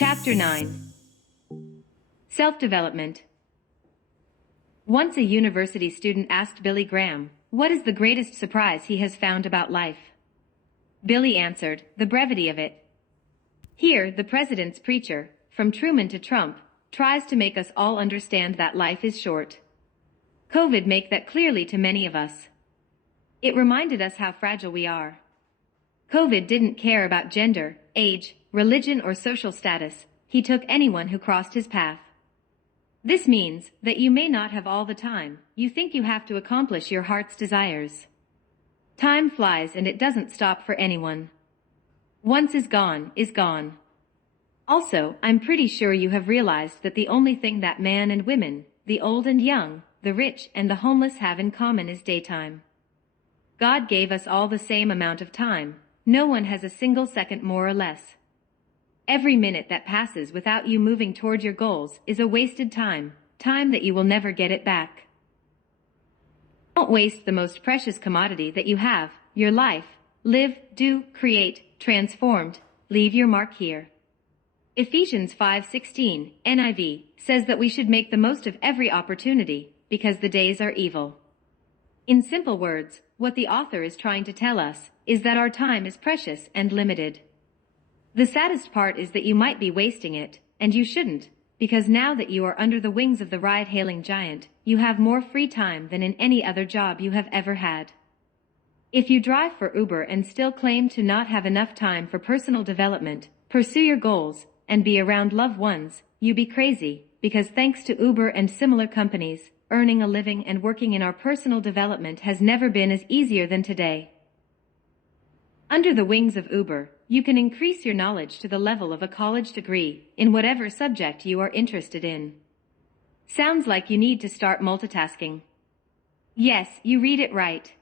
Chapter 9. Self-Development. Once a university student asked Billy Graham, "What is the greatest surprise he has found about life?" Billy answered, "The brevity of it." Here, the president's preacher, from Truman to Trump, tries to make us all understand that life is short. COVID make that clearly to many of us. It reminded us how fragile we are. COVID didn't care about gender, age, religion, or social status. He took anyone who crossed his path. This means that you may not have all the time you think you have to accomplish your heart's desires. Time flies and it doesn't stop for anyone. Once is gone, is gone. Also, I'm pretty sure you have realized that the only thing that man and women, the old and young, the rich and the homeless have in common is daytime. God gave us all the same amount of time. No one has a single second more or less. Every minute that passes without you moving toward your goals is a wasted time, time that you will never get it back. Don't waste the most precious commodity that you have, your life. Live, do, create, transformed, leave your mark here. Ephesians 5:16, NIV, says that we should make the most of every opportunity, because the days are evil. In simple words, what the author is trying to tell us is that our time is precious and limited. The saddest part is that you might be wasting it, and you shouldn't, because now that you are under the wings of the ride-hailing giant, you have more free time than in any other job you have ever had. If you drive for Uber and still claim to not have enough time for personal development, pursue your goals, and be around loved ones, you be crazy, because thanks to Uber and similar companies, earning a living and working in our personal development has never been as easier than today. Under the wings of Uber, you can increase your knowledge to the level of a college degree in whatever subject you are interested in. Sounds like you need to start multitasking. Yes, you read it right.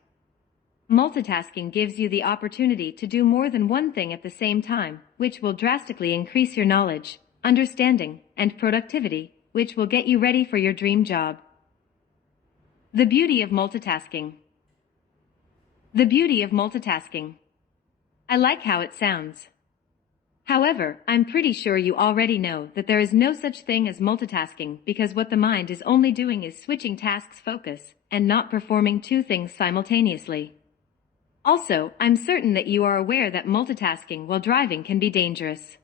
Multitasking gives you the opportunity to do more than one thing at the same time, which will drastically increase your knowledge, understanding, and productivity, which will get you ready for your dream job. The beauty of multitasking. The beauty of multitasking. I like how it sounds. However, I'm pretty sure you already know that there is no such thing as multitasking because what the mind is only doing is switching tasks focus and not performing two things simultaneously. Also, I'm certain that you are aware that multitasking while driving can be dangerous.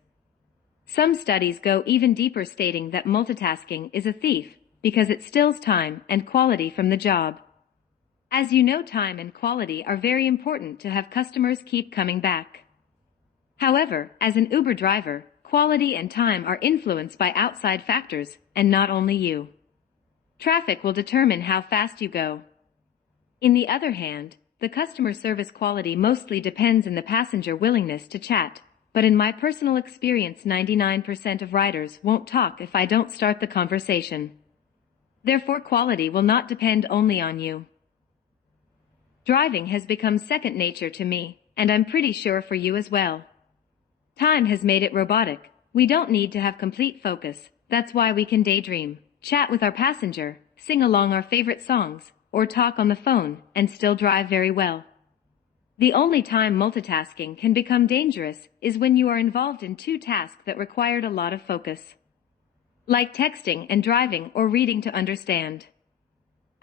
Some studies go even deeper stating that multitasking is a thief because it steals time and quality from the job. As you know, time and quality are very important to have customers keep coming back. However, as an Uber driver, quality and time are influenced by outside factors, and not only you. Traffic will determine how fast you go. In the other hand, the customer service quality mostly depends on the passenger willingness to chat, but in my personal experience 99% of riders won't talk if I don't start the conversation. Therefore, quality will not depend only on you. Driving has become second nature to me, and I'm pretty sure for you as well. Time has made it robotic. We don't need to have complete focus. That's why we can daydream, chat with our passenger, sing along our favorite songs, or talk on the phone, and still drive very well. The only time multitasking can become dangerous is when you are involved in two tasks that required a lot of focus. Like texting and driving or reading to understand.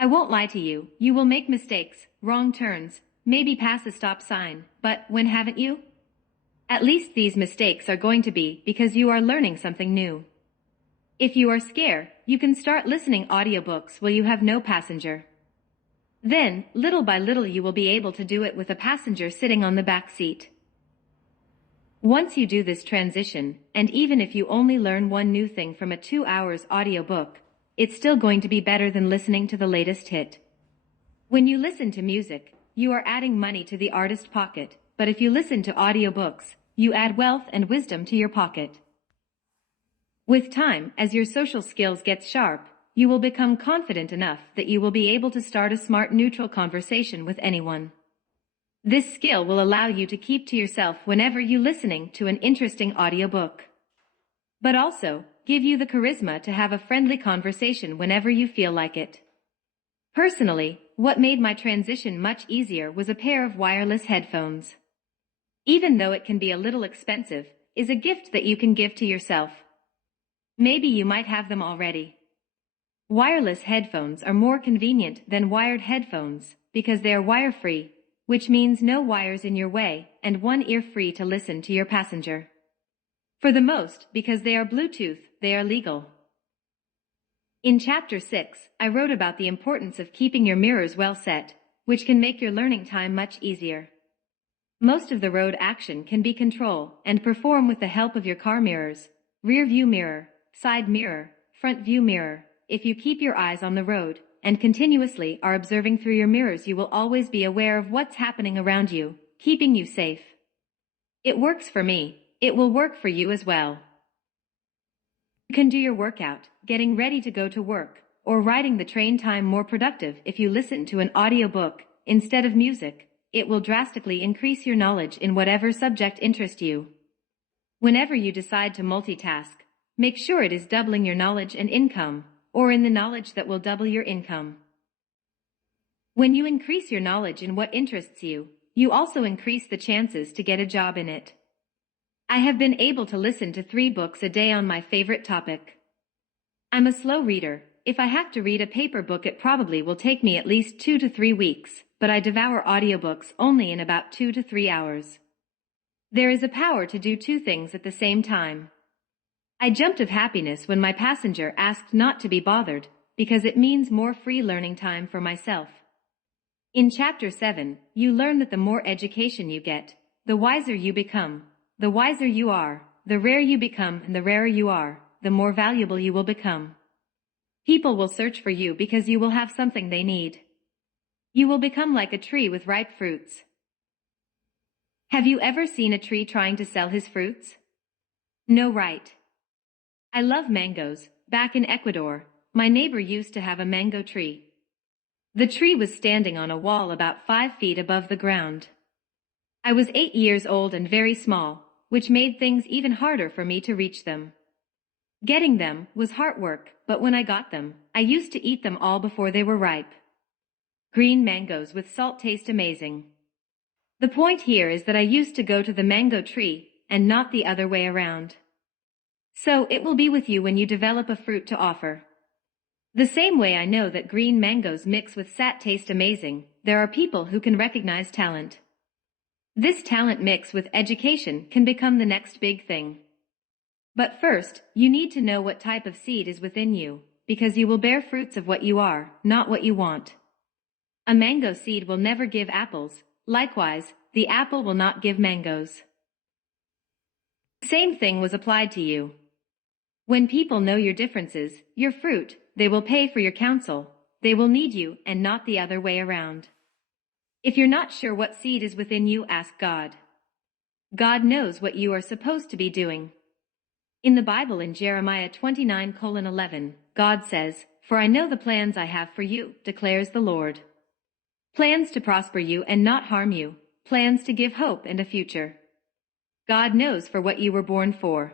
I won't lie to you, you will make mistakes, wrong turns, maybe pass a stop sign, but when haven't you? At least these mistakes are going to be because you are learning something new. If you are scared, you can start listening audiobooks while you have no passenger. Then, little by little you will be able to do it with a passenger sitting on the back seat. Once you do this transition, and even if you only learn one new thing from a 2 hours audiobook, it's still going to be better than listening to the latest hit. When you listen to music, you are adding money to the artist's pocket, but if you listen to audiobooks, you add wealth and wisdom to your pocket. With time, as your social skills get sharp, you will become confident enough that you will be able to start a smart, neutral conversation with anyone. This skill will allow you to keep to yourself whenever you're listening to an interesting audiobook. But also, give you the charisma to have a friendly conversation whenever you feel like it. Personally, what made my transition much easier was a pair of wireless headphones. Even though it can be a little expensive, is a gift that you can give to yourself. Maybe you might have them already. Wireless headphones are more convenient than wired headphones because they are wire-free, which means no wires in your way and one ear free to listen to your passenger. For the most, because they are Bluetooth, they are legal. In Chapter 6, I wrote about the importance of keeping your mirrors well set, which can make your learning time much easier. Most of the road action can be controlled and perform with the help of your car mirrors, rear view mirror, side mirror, front view mirror. If you keep your eyes on the road and continuously are observing through your mirrors, you will always be aware of what's happening around you, keeping you safe. It works for me. It will work for you as well. You can do your workout, getting ready to go to work, or riding the train time more productive if you listen to an audiobook instead of music. It will drastically increase your knowledge in whatever subject interests you. Whenever you decide to multitask, make sure it is doubling your knowledge and income, or in the knowledge that will double your income. When you increase your knowledge in what interests you, you also increase the chances to get a job in it. I have been able to listen to 3 books a day on my favorite topic. I'm a slow reader. If I have to read a paper book, it probably will take me at least 2 to 3 weeks, but I devour audiobooks only in about 2 to 3 hours. There is a power to do 2 things at the same time. I jumped of happiness when my passenger asked not to be bothered, because it means more free learning time for myself. In Chapter 7, you learn that the more education you get, the wiser you become. The wiser you are, the rarer you become, and the rarer you are, the more valuable you will become. People will search for you because you will have something they need. You will become like a tree with ripe fruits. Have you ever seen a tree trying to sell his fruits? No, right? I love mangoes. Back in Ecuador, my neighbor used to have a mango tree. The tree was standing on a wall about 5 feet above the ground. I was 8 years old and very small, which made things even harder for me to reach them. Getting them was hard work, but when I got them, I used to eat them all before they were ripe. Green mangoes with salt taste amazing. The point here is that I used to go to the mango tree, and not the other way around. So it will be with you when you develop a fruit to offer. The same way I know that green mangoes mix with sat taste amazing, there are people who can recognize talent. This talent mix with education can become the next big thing. But first, you need to know what type of seed is within you, because you will bear fruits of what you are, not what you want. A mango seed will never give apples. Likewise, the apple will not give mangoes. The same thing was applied to you. When people know your differences, your fruit, they will pay for your counsel. They will need you and not the other way around. If you're not sure what seed is within you, ask God. God knows what you are supposed to be doing. In the Bible in Jeremiah 29:11, God says, "For I know the plans I have for you, declares the Lord. Plans to prosper you and not harm you, plans to give hope and a future." God knows for what you were born for.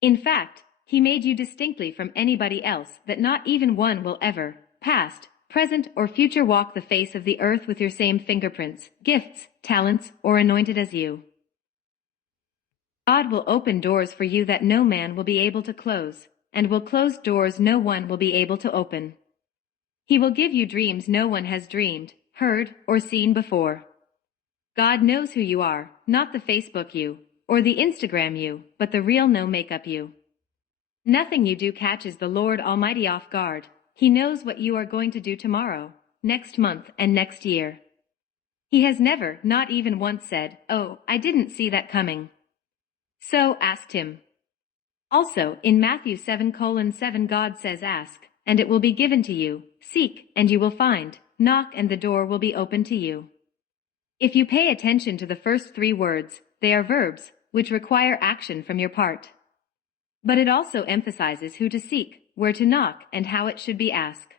In fact, He made you distinctly from anybody else that not even one will ever, past, present, or future, walk the face of the earth with your same fingerprints, gifts, talents, or anointed as you. God will open doors for you that no man will be able to close, and will close doors no one will be able to open. He will give you dreams no one has dreamed, heard, or seen before. God knows who you are, not the Facebook you, or the Instagram you, but the real no makeup you. Nothing you do catches the Lord Almighty off guard. He knows what you are going to do tomorrow, next month, and next year. He has never, not even once, said, "Oh, I didn't see that coming." So asked Him. Also, in Matthew 7:7, God says, "Ask, and it will be given to you, seek, and you will find, knock, and the door will be opened to you." If you pay attention to the first 3 words, they are verbs, which require action from your part. But it also emphasizes who to seek, where to knock, and how it should be asked.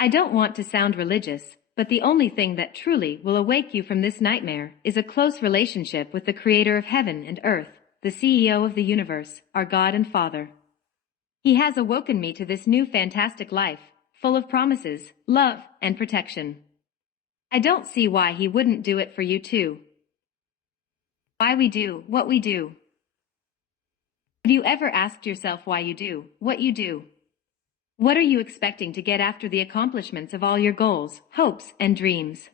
I don't want to sound religious, but the only thing that truly will awake you from this nightmare is a close relationship with the Creator of heaven and earth, the CEO of the universe, our God and Father. He has awoken me to this new fantastic life, full of promises, love, and protection. I don't see why He wouldn't do it for you too. why we do what we do. Have you ever asked yourself why you do what you do? What are you expecting to get after the accomplishments of all your goals, hopes, and dreams?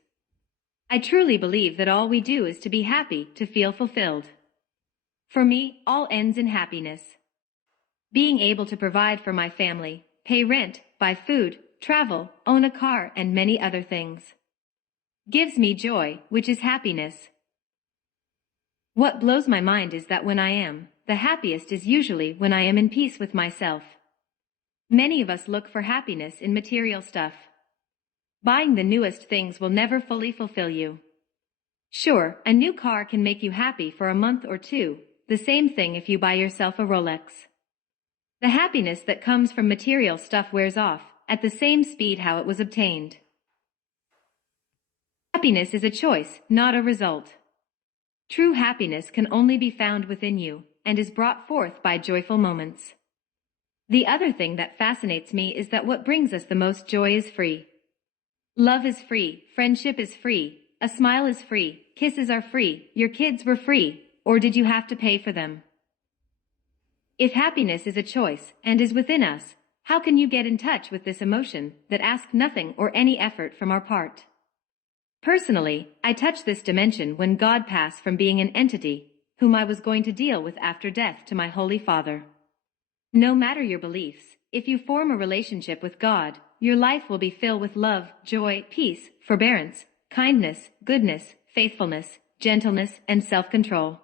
I truly believe that all we do is to be happy, to feel fulfilled. For me, all ends in happiness. Being able to provide for my family, pay rent, buy food, travel, own a car, and many other things gives me joy, which is happiness. What blows my mind is that when I am the happiest is usually when I am in peace with myself. Many of us look for happiness in material stuff. Buying the newest things will never fully fulfill you. Sure, a new car can make you happy for a month or two, the same thing if you buy yourself a Rolex. The happiness that comes from material stuff wears off at the same speed how it was obtained. Happiness is a choice, not a result. True happiness can only be found within you and is brought forth by joyful moments. The other thing that fascinates me is that what brings us the most joy is free. Love is free, friendship is free, a smile is free, kisses are free, your kids were free, or did you have to pay for them? If happiness is a choice and is within us, how can you get in touch with this emotion that asks nothing or any effort from our part? Personally, I touch this dimension when God passed from being an entity, whom I was going to deal with after death, to my Holy Father. No matter your beliefs, if you form a relationship with God, your life will be filled with love, joy, peace, forbearance, kindness, goodness, faithfulness, gentleness, and self-control.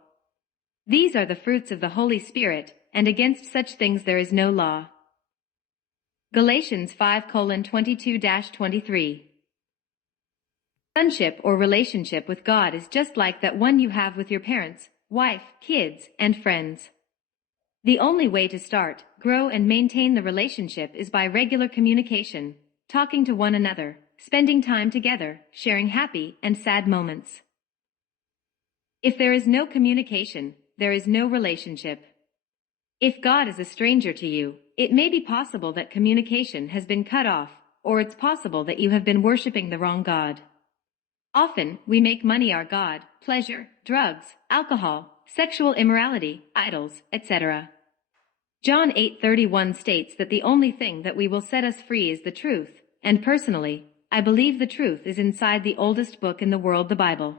These are the fruits of the Holy Spirit, and against such things there is no law. Galatians 5:22-23. Sonship or relationship with God is just like that one you have with your parents, wife, kids, and friends. The only way to start, grow, and maintain the relationship is by regular communication, talking to one another, spending time together, sharing happy and sad moments. If there is no communication, there is no relationship. If God is a stranger to you, it may be possible that communication has been cut off, or it's possible that you have been worshiping the wrong God. Often, we make money our God, pleasure, drugs, alcohol, sexual immorality, idols, etc. John 8:31 states that the only thing that we will set us free is the truth, and personally, I believe the truth is inside the oldest book in the world, the Bible.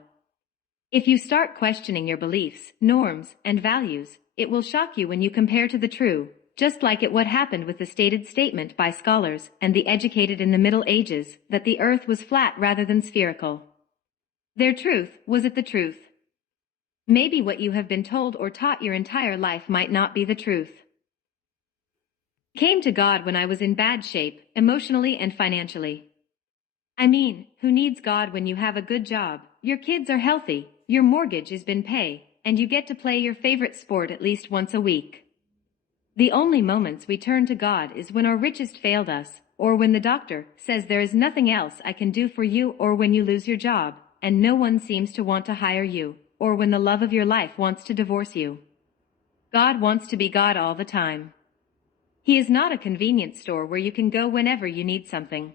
If you start questioning your beliefs, norms, and values, it will shock you when you compare to the true, just like it what happened with the stated statement by scholars and the educated in the Middle Ages that the earth was flat rather than spherical. Their truth, was it the truth? Maybe what you have been told or taught your entire life might not be the truth. I came to God when I was in bad shape, emotionally and financially. I mean, who needs God when you have a good job, your kids are healthy, your mortgage has been paid, and you get to play your favorite sport at least once a week? The only moments we turn to God is when our richest failed us, or when the doctor says there is nothing else I can do for you, or when you lose your job, and no one seems to want to hire you, or when the love of your life wants to divorce you. God wants to be God all the time. He is not a convenience store where you can go whenever you need something.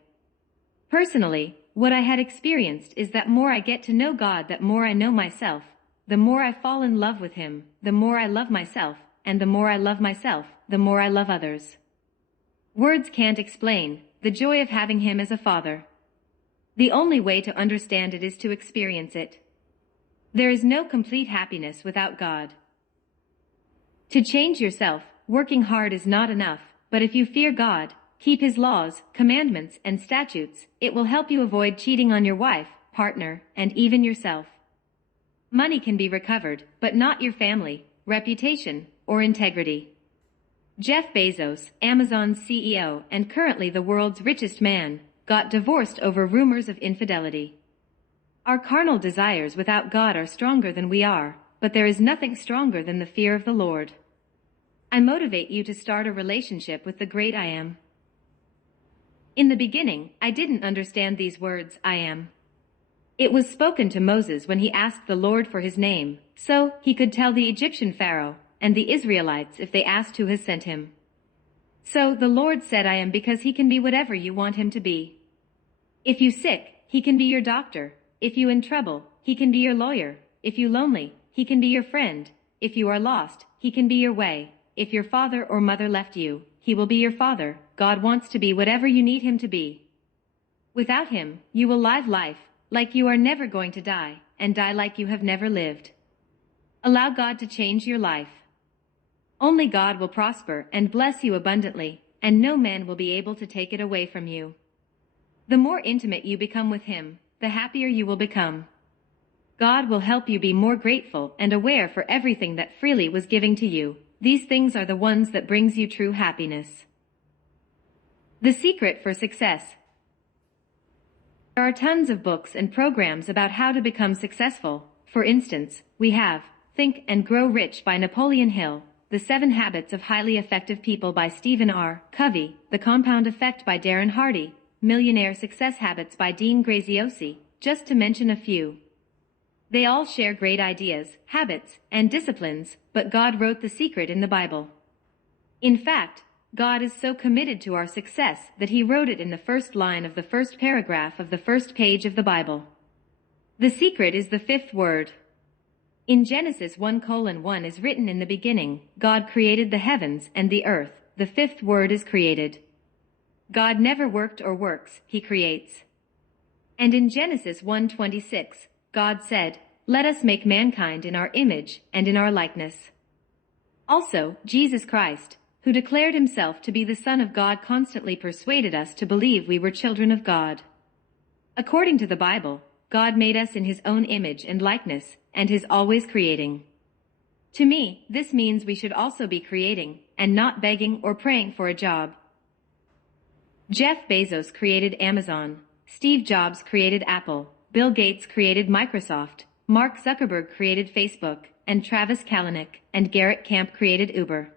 Personally, what I had experienced is that more I get to know God, that more I know myself, the more I fall in love with Him, the more I love myself, and the more I love myself, the more I love others. Words can't explain the joy of having Him as a Father. The only way to understand it is to experience it. There is no complete happiness without God. To change yourself, working hard is not enough, but if you fear God, keep His laws, commandments, and statutes, it will help you avoid cheating on your wife, partner, and even yourself. Money can be recovered, but not your family, reputation, or integrity. Jeff Bezos, Amazon's CEO and currently the world's richest man, got divorced over rumors of infidelity. Our carnal desires without God are stronger than we are, but there is nothing stronger than the fear of the Lord. I motivate you to start a relationship with the great I Am. In the beginning, I didn't understand these words, I am. It was spoken to Moses when he asked the Lord for his name, so he could tell the Egyptian Pharaoh and the Israelites if they asked who has sent him. So the Lord said I am because He can be whatever you want Him to be. If you sick, He can be your doctor. If you in trouble, He can be your lawyer. If you lonely, he can be your friend. If you are lost, he can be your way. If your father or mother left you, he will be your father. God wants to be whatever you need him to be. Without him, you will live life like you are never going to die, and die like you have never lived. Allow God to change your life. Only God will prosper and bless you abundantly, and no man will be able to take it away from you. The more intimate you become with him, the happier you will become. God will help you be more grateful and aware for everything that freely was given to you. These things are the ones that brings you true happiness. The secret for success. There are tons of books and programs about how to become successful. For instance, we have Think and Grow Rich by Napoleon Hill, The 7 Habits of Highly Effective People by Stephen R. Covey, The Compound Effect by Darren Hardy, Millionaire Success Habits by Dean Graziosi, just to mention a few. They all share great ideas, habits, and disciplines, but God wrote the secret in the Bible. In fact, God is so committed to our success that he wrote it in the first line of the first paragraph of the first page of the Bible. The secret is the 5th word. In Genesis 1:1 is written in the beginning, God created the heavens and the earth. The 5th word is created. God never worked or works, he creates. And in Genesis 1:26, God said, "Let us make mankind in our image and in our likeness." Also, Jesus Christ, who declared himself to be the Son of God, constantly persuaded us to believe we were children of God. According to the Bible, God made us in his own image and likeness, and is always creating. To me, this means we should also be creating, and not begging or praying for a job. Jeff Bezos created Amazon, Steve Jobs created Apple, Bill Gates created Microsoft, Mark Zuckerberg created Facebook, and Travis Kalanick and Garrett Camp created Uber.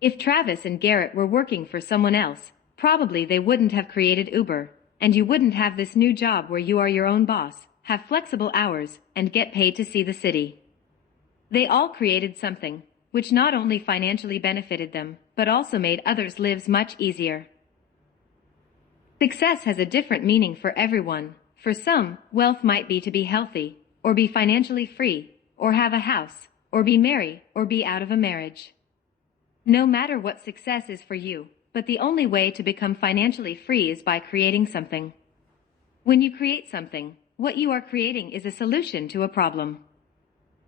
If Travis and Garrett were working for someone else, probably they wouldn't have created Uber, and you wouldn't have this new job where you are your own boss, have flexible hours, and get paid to see the city. They all created something, which not only financially benefited them, but also made others' lives much easier. Success has a different meaning for everyone. For some, wealth might be to be healthy, or be financially free, or have a house, or be married, or be out of a marriage. No matter what success is for you, but the only way to become financially free is by creating something. When you create something, what you are creating is a solution to a problem.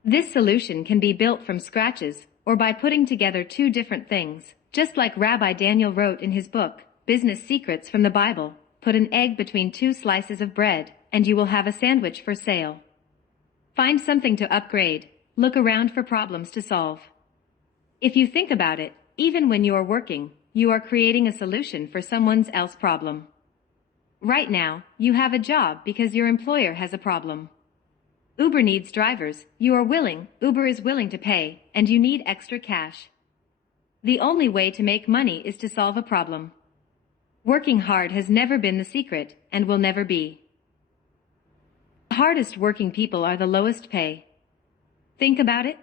This solution can be built from scratches, or by putting together two different things, just like Rabbi Daniel wrote in his book, Business Secrets from the Bible. Put an egg between 2 slices of bread, and you will have a sandwich for sale. Find something to upgrade. Look around for problems to solve. If you think about it, even when you are working, you are creating a solution for someone else's problem. Right now, you have a job because your employer has a problem. Uber needs drivers, you are willing, Uber is willing to pay, and you need extra cash. The only way to make money is to solve a problem. Working hard has never been the secret, and will never be. The hardest working people are the lowest pay. Think about it.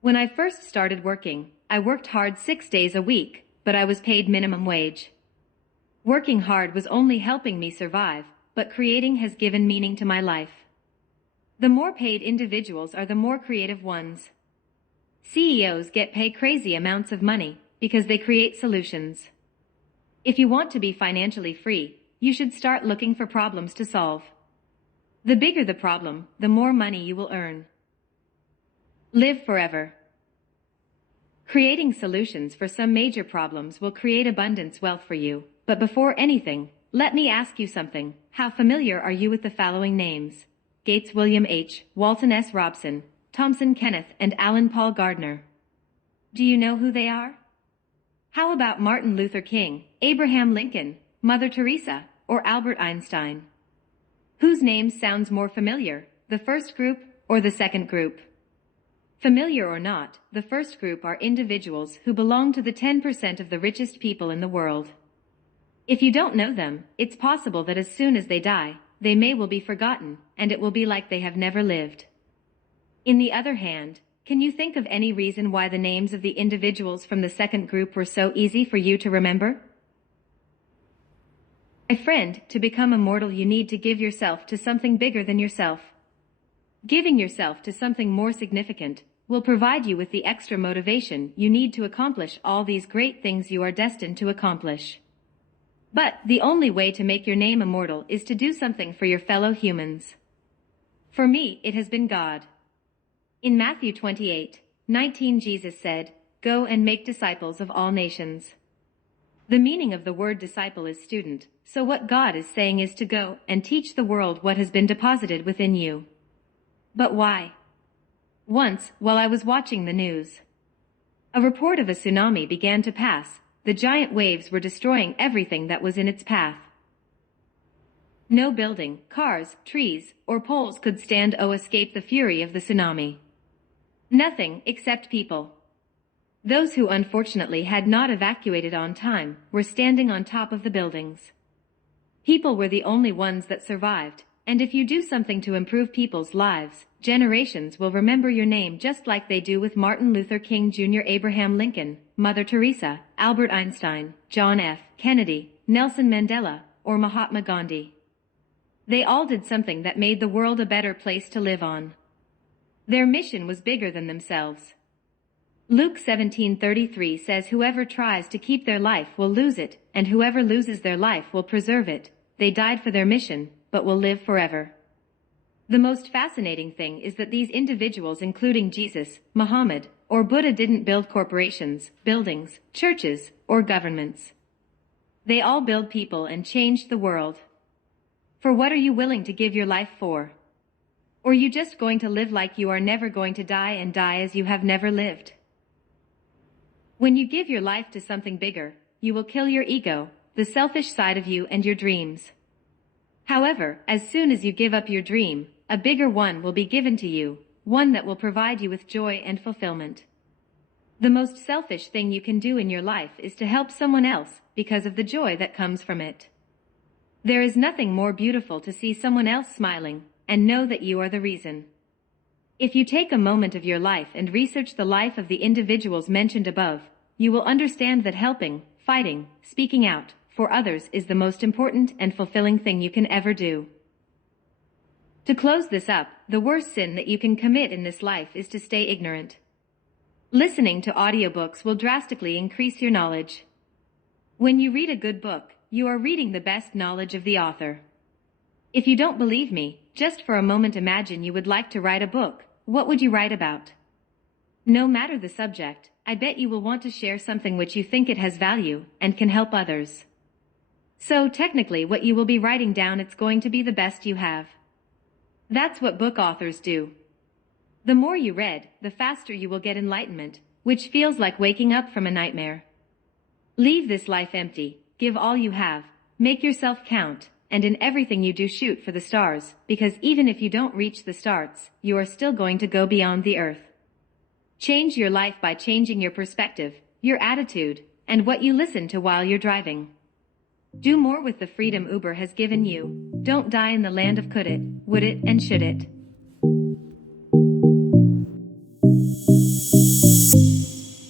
When I first started working, I worked hard 6 days a week, but I was paid minimum wage. Working hard was only helping me survive, but creating has given meaning to my life. The more paid individuals are the more creative ones. CEOs get paid crazy amounts of money because they create solutions. If you want to be financially free, you should start looking for problems to solve. The bigger the problem, the more money you will earn. Live forever. Creating solutions for some major problems will create abundance wealth for you. But before anything, let me ask you something. How familiar are you with the following names? Gates William H., Walton S. Robson, Thompson Kenneth, and Alan Paul Gardner. Do you know who they are? How about Martin Luther King, Abraham Lincoln, Mother Teresa, or Albert Einstein? Whose name sounds more familiar, the first group or the second group? Familiar or not, the first group are individuals who belong to the 10% of the richest people in the world. If you don't know them, it's possible that as soon as they die, they will be forgotten, and it will be like they have never lived. In the other hand, can you think of any reason why the names of the individuals from the second group were so easy for you to remember? My friend, to become immortal you need to give yourself to something bigger than yourself. Giving yourself to something more significant will provide you with the extra motivation you need to accomplish all these great things you are destined to accomplish. But the only way to make your name immortal is to do something for your fellow humans. For me, it has been God. In Matthew 28:19, Jesus said, "Go and make disciples of all nations." The meaning of the word disciple is student, so what God is saying is to go and teach the world what has been deposited within you. But why? Once, while I was watching the news, a report of a tsunami began to pass. The giant waves were destroying everything that was in its path. No building, cars, trees, or poles could stand or escape the fury of the tsunami. Nothing except people. Those who unfortunately had not evacuated on time were standing on top of the buildings. People were the only ones that survived, and if you do something to improve people's lives, generations will remember your name just like they do with Martin Luther King Jr., Abraham Lincoln, Mother Teresa, Albert Einstein, John F. Kennedy, Nelson Mandela, or Mahatma Gandhi. They all did something that made the world a better place to live on. Their mission was bigger than themselves. Luke 17:33 says, "Whoever tries to keep their life will lose it, and whoever loses their life will preserve it." They died for their mission, but will live forever. The most fascinating thing is that these individuals, including Jesus, Muhammad, or Buddha, didn't build corporations, buildings, churches, or governments. They all built people and changed the world. For what are you willing to give your life for? Or are you just going to live like you are never going to die and die as you have never lived? When you give your life to something bigger, you will kill your ego, the selfish side of you, and your dreams. However, as soon as you give up your dream, a bigger one will be given to you, one that will provide you with joy and fulfillment. The most selfish thing you can do in your life is to help someone else because of the joy that comes from it. There is nothing more beautiful to see someone else smiling and know that you are the reason. If you take a moment of your life and research the life of the individuals mentioned above, you will understand that helping, fighting, speaking out for others is the most important and fulfilling thing you can ever do. To close this up, the worst sin that you can commit in this life is to stay ignorant. Listening to audiobooks will drastically increase your knowledge. When you read a good book, you are reading the best knowledge of the author. If you don't believe me, just for a moment imagine you would like to write a book. What would you write about? No matter the subject, I bet you will want to share something which you think it has value and can help others. So technically what you will be writing down, it's going to be the best you have. That's what book authors do. The more you read, the faster you will get enlightenment, which feels like waking up from a nightmare. Leave this life empty, give all you have, make yourself count, and in everything you do shoot for the stars, because even if you don't reach the stars, you are still going to go beyond the earth. Change your life by changing your perspective, your attitude, and what you listen to while you're driving. Do more with the freedom Uber has given you. Don't die in the land of could it, would it, and should it.